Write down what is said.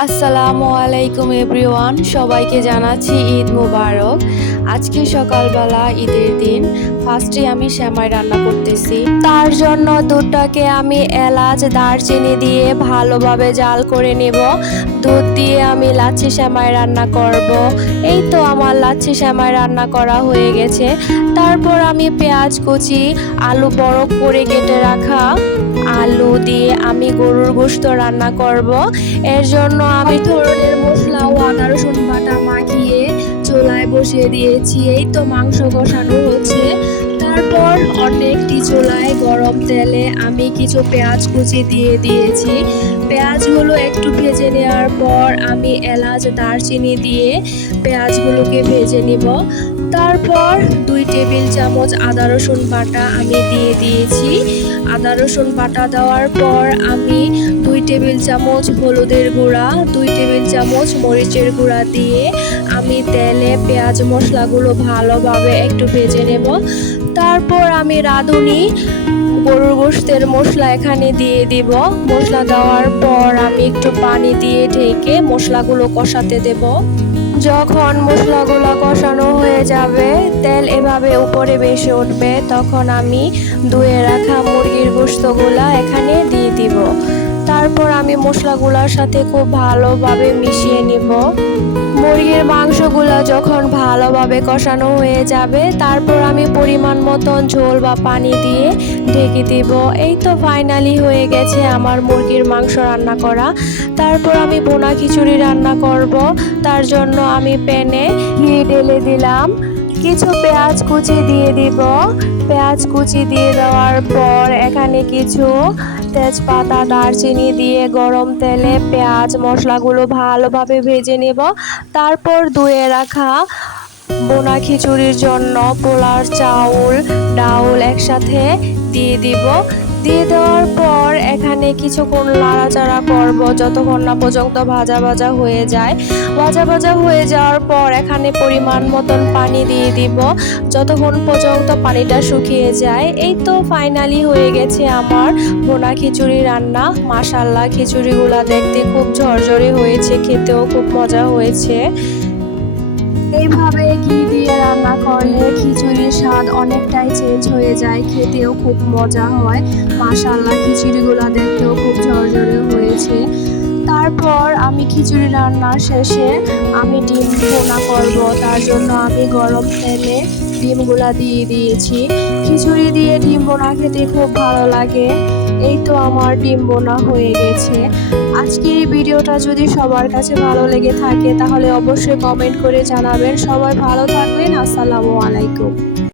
আসসালামু আলাইকুম এভরিওয়ান। সবাইকে জানাচ্ছি ঈদ মুবারক। আজকে সকালবেলা ঈদের দিন ফার্স্টে আমি শ্যামাই রান্না করতেছি। তার জন্য দুধটাকে আমি এলাচ, দারচিনি দিয়ে ভালোভাবে জাল করে নেব। দুধ দিয়ে আমি লাচ্ছি শ্যামাই রান্না করব। এই তো আমার লাচ্ছি শ্যামাই রান্না করা হয়ে গেছে। তারপর আমি পেঁয়াজ কুচি, আলু বড় করে কেটে রাখা আলু দিয়ে আমি গরুর গোস্ত রান্না করব। এর জন্য আমি ধরনের মশলা ও আদা রসুন বাটা মাখিয়ে চুলায় বসিয়ে দিয়েছি। এই তো মাংস কষানো হচ্ছে। তারপর অনেকটি চুলায় গরম তেলে আমি কিছু পেঁয়াজ কুচি দিয়ে দিয়েছি। পেঁয়াজগুলো একটু ভেজে নেওয়ার পর আমি এলাচ, দারচিনি দিয়ে পেঁয়াজগুলোকে ভেজে নিব। তারপর দুই টেবিল চামচ আদা, রসুন বাটা আমি দিয়ে দিয়েছি। আদা, রসুন বাটা দেওয়ার পর আমি দুই টেবিল চামচ হলুদের গুঁড়া, দুই টেবিল চামচ মরিচের গুঁড়া দিয়ে আমি তেলে পেঁয়াজ মশলাগুলো ভালোভাবে একটু ভেজে নেব। তারপর আমি রাঁধুনি। গরুর গোশতের মশলা এখানে দিয়ে দিব। মশলা দেওয়ার পর আমি একটু পানি দিয়ে ঢেকে মশলাগুলো কষাতে দেব। যখন মশলাগুলো কষানো হয়ে যাবে, তেল এভাবে উপরে বেশি উঠবে, তখন আমি ধুয়ে রাখা মুরগির গোস্তগুলা এখানে দিয়ে দিব। তারপর আমি মশলাগুলোর সাথে খুব ভালোভাবে মিশিয়ে নিব। মুরগির মাংসগুলো যখন ভালোভাবে কষানো হয়ে যাবে, তারপর আমি পরিমাণ মতন ঝোল বা পানি দিয়ে ঢেকে দিব। এই তো ফাইনালি হয়ে গেছে আমার মুরগির মাংস রান্না করা। তারপর আমি বোনা খিচুড়ি রান্না করব। তার জন্য আমি প্যানে ঘি ঢেলে দিলাম। কিছু পেঁয়াজ কুচি দিয়ে দিব। পেঁয়াজ কুচি দিয়ে দেওয়ার পর এখানে কিছু তেজপাতা, দারচিনি দিয়ে গরম তেলে পেঁয়াজ মশলাগুলো ভালোভাবে ভেজে নেব। তারপর ধুয়ে রাখা বোনা খিচুড়ির জন্য পোলার চাউল, ডাউল একসাথে দিয়ে দিব। দিয়ে দেওয়ার পর এখানে কিছুক্ষণ নাড়াচাড়া করব। যতক্ষণ না পর্যন্ত ভাজা ভাজা হয়ে যায়। ভাজা ভাজা হয়ে যাওয়ার পর এখানে পরিমাণ মতন পানি দিয়ে দিব। যতক্ষণ পর্যন্ত পানিটা শুকিয়ে যায়। এই তো ফাইনালি হয়ে গেছে আমার বোনা খিচুড়ি রান্না। মাসাল্লাহ খিচুড়িগুলা দেখতে খুব ঝরঝরে হয়েছে, খেতেও খুব মজা হয়েছে। এইভাবে ঘি দিয়ে রান্না করলে খিচুড়ির স্বাদ অনেকটাই চেঞ্জ হয়ে যায়, খেতেও খুব মজা হয়। মাসাল্লা খিচুড়িগুলো দেখতেও খুব ঝরঝরে হয়েছে। তারপর আমি খিচুড়ি রান্নার শেষে আমি ডিম ভোনা করব। তার জন্য আমি গরম তেলে ডিমগুলা দিয়ে দিয়েছি। খিচুড়ি দিয়ে ডিম বোনা খেতে খুব ভালো লাগে। এই তো আমার ডিম বোনা হয়ে গেছে। আজকের এই ভিডিওটা যদি সবার কাছে ভালো লেগে থাকে, তাহলে অবশ্যই কমেন্ট করে জানাবেন। সবাই ভালো থাকবেন। আসসালামু আলাইকুম।